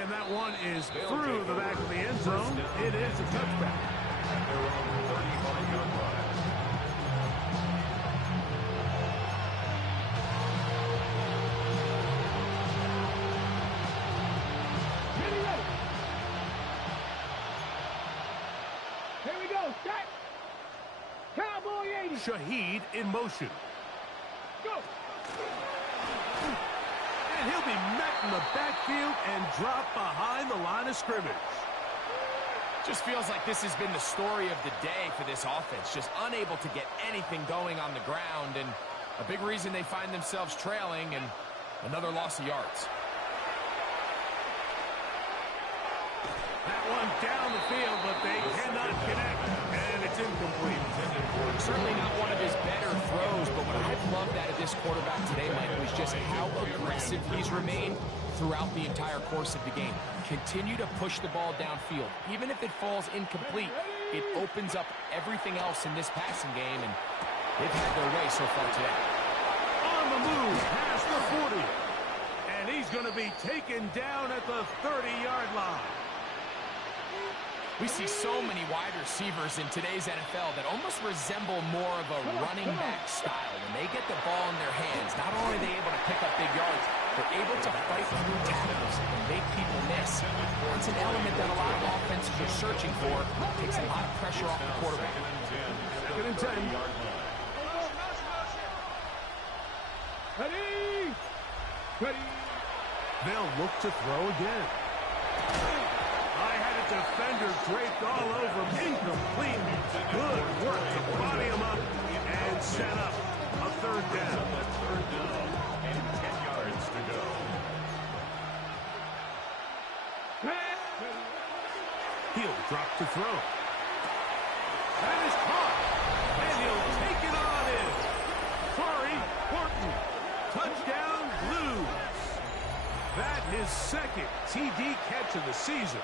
And that one is through the back of the end zone. It is a touchback. At their own 35-yard line. Shaheed in motion. Go. And he'll be met in the backfield and dropped behind the line of scrimmage. Just feels like this has been the story of the day for this offense. Just unable to get anything going on the ground, and a big reason they find themselves trailing, and another loss of yards. That one down the field, but they cannot connect, and it's incomplete. Certainly not one of his better throws, but what I've loved out of this quarterback today, Mike, was just how aggressive he's remained throughout the entire course of the game. Continue to push the ball downfield. Even if it falls incomplete, it opens up everything else in this passing game, and they've had their way so far today. On the move, past the 40. And he's going to be taken down at the 30-yard line. We see so many wide receivers in today's NFL that almost resemble more of a running back style. When they get the ball in their hands, not only are they able to pick up big yards, they're able to fight through tackles and make people miss. It's an element that a lot of offenses are searching for. It takes a lot of pressure off the quarterback. Second and 10. Ready. Ready. They'll look to throw again. Defender draped all over him. Incomplete. Good work to body him up and set up a third down. Third down and 10 yards to go. He'll drop to throw. That is caught. And he'll take it on in. Corey Horton. Touchdown Blues. That his second TD catch of the season.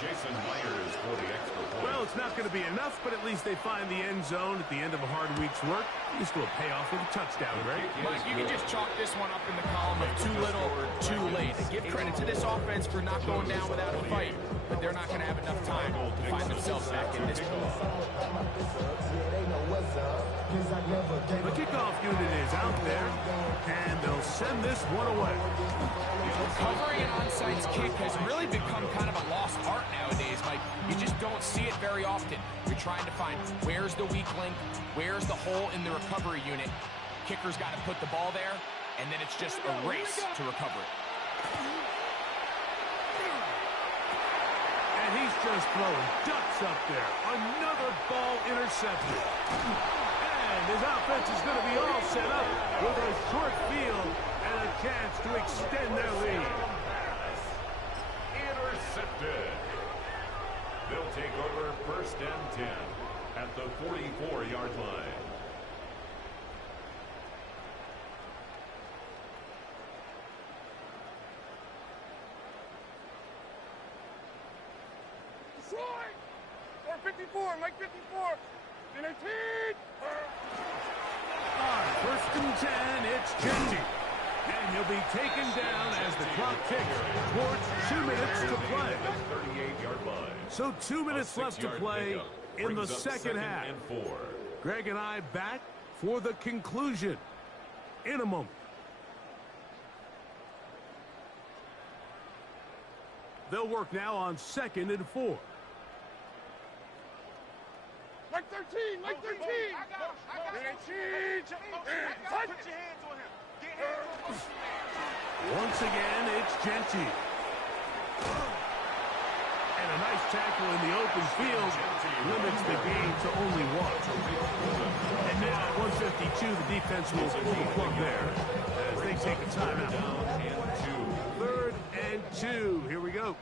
Jason Myers for the extra point. Well, it's not going to be enough, but at least they find the end zone at the end of a hard week's work. This will pay off with a touchdown, Greg. Mike, you can just chalk this one up in the column of too little, too late. Give credit to this offense for not going down without a fight, but they're not going to have enough time to find themselves back in this game. The kickoff unit is out there, and they'll send this one away. Covering an onside kick has really become kind of a lost art nowadays, Mike. You just don't see it very often. You're trying to find where's the weak link, where's the hole in the recovery unit. Kicker's got to put the ball there, and then it's just a race to recover it. And he's just throwing ducks up there. Another ball intercepted. And his offense is going to be all set up with a short field and a chance to extend their lead. Intercepted. They'll take over first and 10 at the 44-yard line. Detroit! 454, Mike 54. And a team. On first and 10, it's Genty. And he'll be taken down as the clock ticks towards 2 minutes to play. 38-yard line. So 2 minutes left to play in the second half. And 4. Greg and I back for the conclusion in a moment. They'll work now on 2nd and 4. Mike 13, Mike 13. I got him. Put your hands on him. Get hands on him. Once again, it's Genty. And a nice tackle in the open field limits the game to only one. And now at 152, the defense will pull the plug there as they take a timeout. 3rd and 2. Here we go.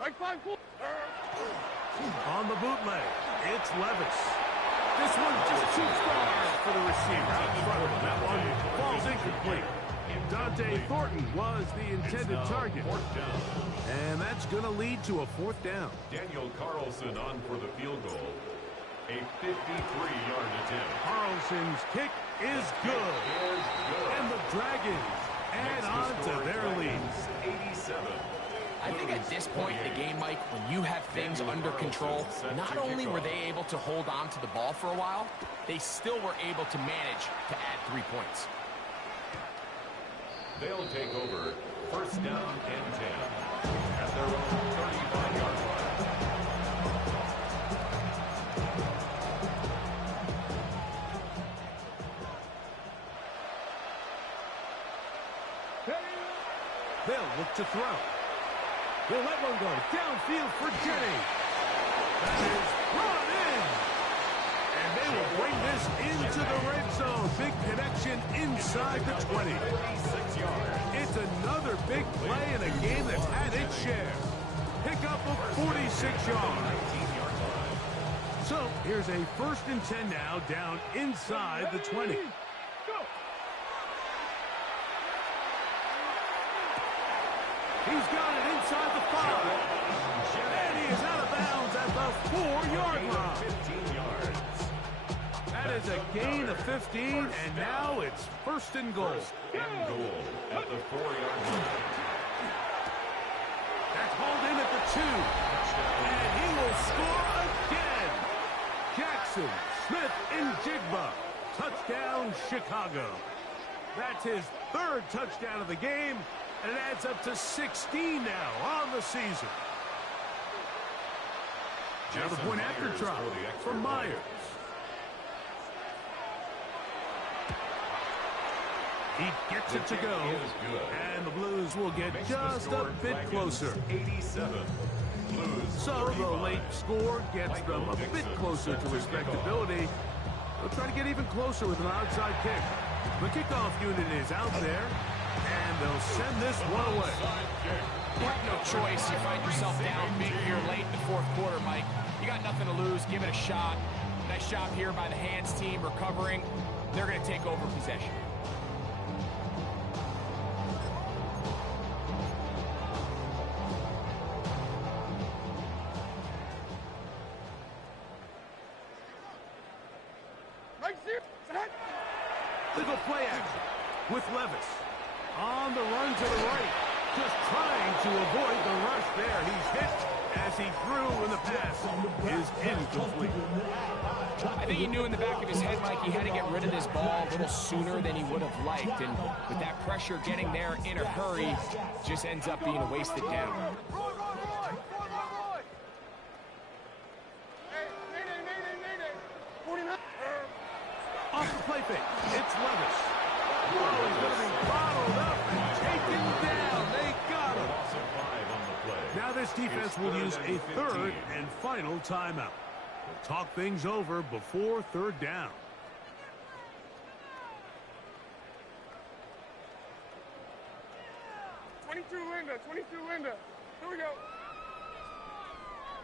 Mike 5-4. On the bootleg, it's Levis. This one just too far for the receiver out in front of him. That one falls incomplete. Dante Thornton was the intended target. And that's going to lead to a 4th down. Daniel Carlson on for the field goal. A 53-yard attempt. Carlson's kick is good. And the Dragons add on to their lead. 87. I think at this point in the game, Mike, when you have things under control, not only were they able to hold on to the ball for a while, they still were able to manage to add 3 points. They'll take over first down and 10 at their own 35-yard line. look to throw. He'll let one go downfield for Jennings. That is brought in. And they will bring this into the red zone. Big connection inside the 20. 46 yards. It's another big play in a game that's had its share. Pickup of 46 yards. 19-yard line. So here's a 1st and 10 now down inside the 20. He's got it inside the 5. And he is out of bounds at the 4-yard line. 15 yards. That is a gain of 15, and now it's 1st and goal. And goal at the 4-yard line. That's hauled in at the 2. And he will score again. Jackson Smith and Jigba. Touchdown, Chicago. That's his 3rd touchdown of the game, and it adds up to 16 now on the season. Now the point after try from Myers. He gets it to go, and the Blues will get just a bit closer. 87. Blues. So the late score gets them a bit closer to respectability. They'll try to get even closer with an onside kick. The kickoff unit is out there, and they'll send this one away. You have no choice. You find yourself down big here late in the 4th quarter, Mike. You got nothing to lose. Give it a shot. Nice job here by the hands team recovering. They're going to take over possession. They go play action with Levis. On the run to the right. Just trying to avoid the rush there. He's hit as he threw, and the pass is incomplete. I think he knew in the back of his head, Mike, he had to get rid of this ball a little sooner than he would have liked. And with that pressure getting there in a hurry, just ends up being a wasted down. Off the play fake, it's Levis. Oh, he's going to be bottled up and taken down. They got him. Loss of 5 on the play. Now this defense will use a 3rd and final timeout. We'll talk things over before 3rd down. Linda, 22 Linda. Here we go.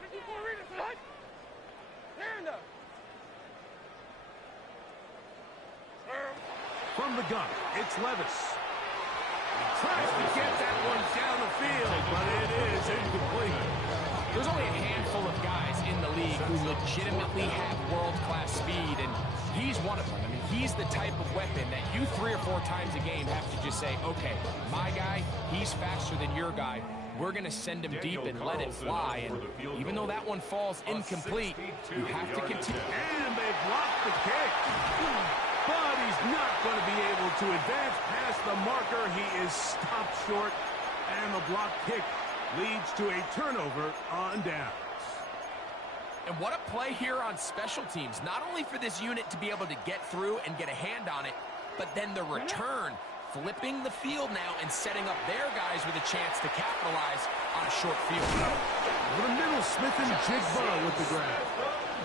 54 Rita, son. Linda. From the gun, it's Levis. He tries to get that one down the field, but it is incomplete. There's only a handful of guys in the league who legitimately have world-class speed, and he's one of them. I mean, he's the type of weapon that you 3 or 4 times a game have to just say, okay, my guy, he's faster than your guy. We're going to send him deep and let it fly. And even though that one falls incomplete, you have to continue. And they block the kick. But he's not going to be able to advance past the marker. He is stopped short, and the block kick leads to a turnover on downs. And what a play here on special teams. Not only for this unit to be able to get through and get a hand on it, but then the return, flipping the field now and setting up their guys with a chance to capitalize on a short field. Over the middle, Smith and Jigba with the grab.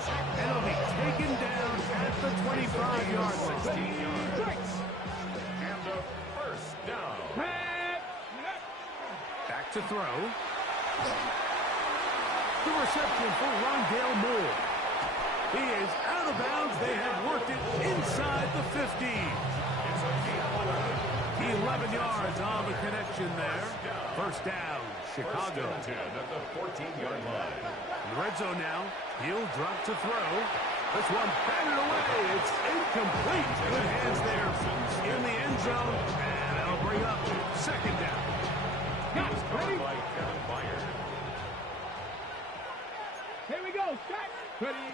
And it'll be taken down at the 25-yard line. And a 1st down. Back to throw. The reception for Rondale Moore. He is out of bounds. They have worked it inside the 15. It's a gain of 11 yards on the connection there. 1st down, Chicago. 1st and 10 at the 14-yard line. In the red zone now. He'll drop to throw. This one batted away. It's incomplete. Good hands there in the end zone. And that'll bring up 2nd down. He's caught by Kevin Byard. Here we go. Set. Ready.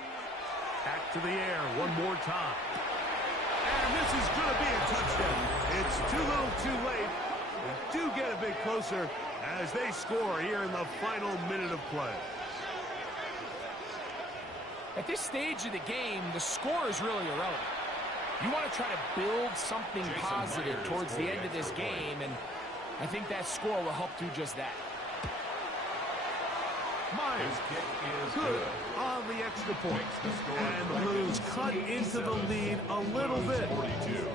Back to the air one more time. And this is going to be a touchdown. It's too little too late. We do get a bit closer as they score here in the final minute of play. At this stage of the game, the score is really irrelevant. You want to try to build something positive towards the end of this game, and I think that score will help do just that. Myers, His kick is good on the extra point. And the Blues cut into the lead a little bit. 42.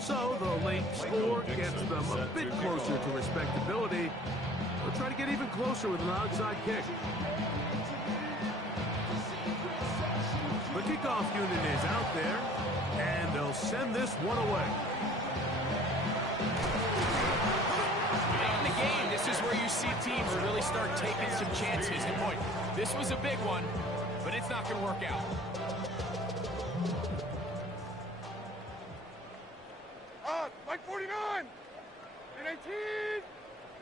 So the late score gets them a bit closer to respectability. They'll try to get even closer with an outside kick. The kickoff unit is out there, and they'll send this one away. In the game, this is where you see teams really start taking some chances. And boy, this was a big one, but it's not going to work out. Like 49! And 18!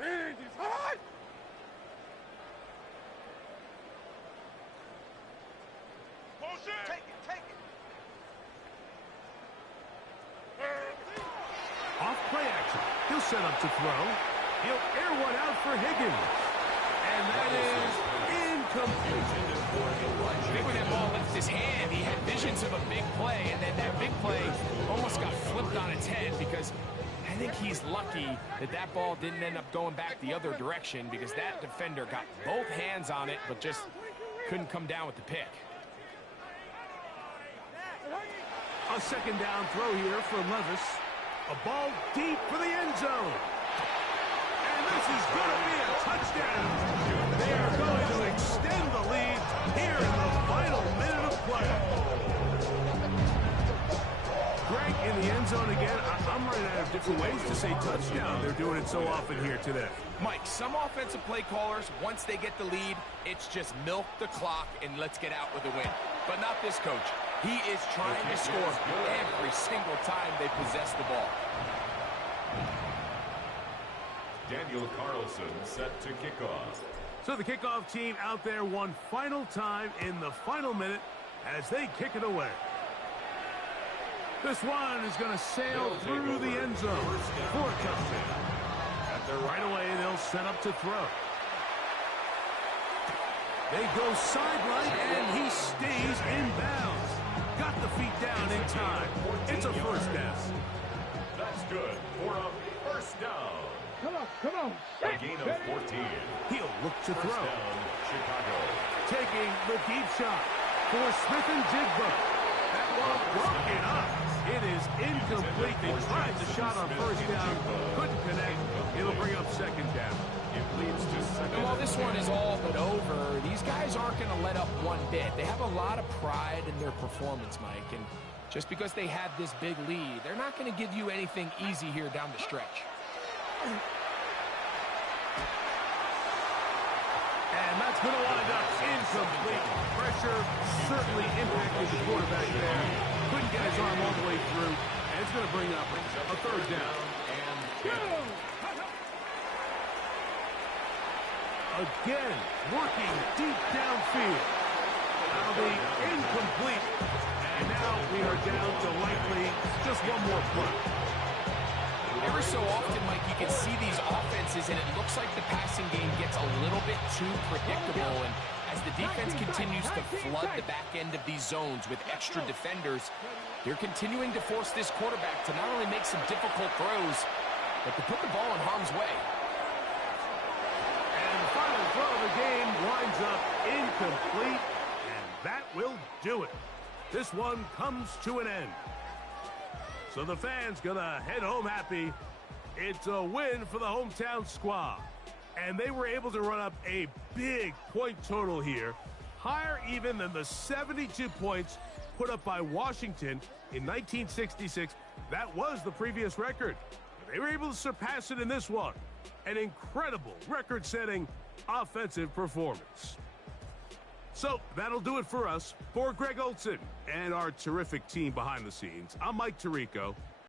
And he's hot! Bullshit! Take it! Off play action. He'll set up to throw. He'll air one out for Higgins. And that is incomplete. I think when that ball left his hand, he had visions of a big play, and then that big play almost got flipped on its head because I think he's lucky that that ball didn't end up going back the other direction because that defender got both hands on it but just couldn't come down with the pick. A second down throw here for Levis. A ball deep for the end zone. And this is going to be a touchdown. They are going to extend the lead here in the final minute of play. Greg in the end zone again. I'm running out of different ways to say touchdown. They're doing it so often here today. Mike, some offensive play callers, once they get the lead, it's just milk the clock and let's get out with a win. But not this coach. He is trying to score every single time they possess the ball. Daniel Carlson set to kick off. So the kickoff team out there one final time in the final minute as they kick it away. This one is going to sail through the end zone for a touchdown. Right away, they'll set up to throw. They go sideline, and he stays in bounds. Got the feet down in time. It's a first down. That's good for a first down. Come on. A gain of 14. He'll look to First throw. down, Chicago. Taking the deep shot for Smith and Jigba. That one broken up. It is incomplete. They tried the shot on first down. Couldn't connect. It'll bring up second down. It leads to second. And while this one is all but over, these guys aren't going to let up one bit. They have a lot of pride in their performance, Mike. And just because they have this big lead, they're not going to give you anything easy here down the stretch. And that's going to wind up incomplete. Pressure certainly impacted the quarterback there. Couldn't get his arm all the way through. And it's going to bring up a third down. Again, working deep downfield. That'll be incomplete. And now we are down to likely just one more play. Every so often, Mike, you can see these offenses, and it looks like the passing game gets a little bit too predictable. And as the defense continues to flood the back end of these zones with extra defenders, they're continuing to force this quarterback to not only make some difficult throws, but to put the ball in harm's way. And the final throw of the game winds up incomplete, and that will do it. This one comes to an end. So the fans gonna head home happy. It's a win for the hometown squad. And they were able to run up a big point total here, higher even than the 72 points put up by Washington in 1966. That was the previous record. They were able to surpass it in this one. An incredible record-setting offensive performance. So that'll do it for us. For Greg Olson and our terrific team behind the scenes, I'm Mike Tirico.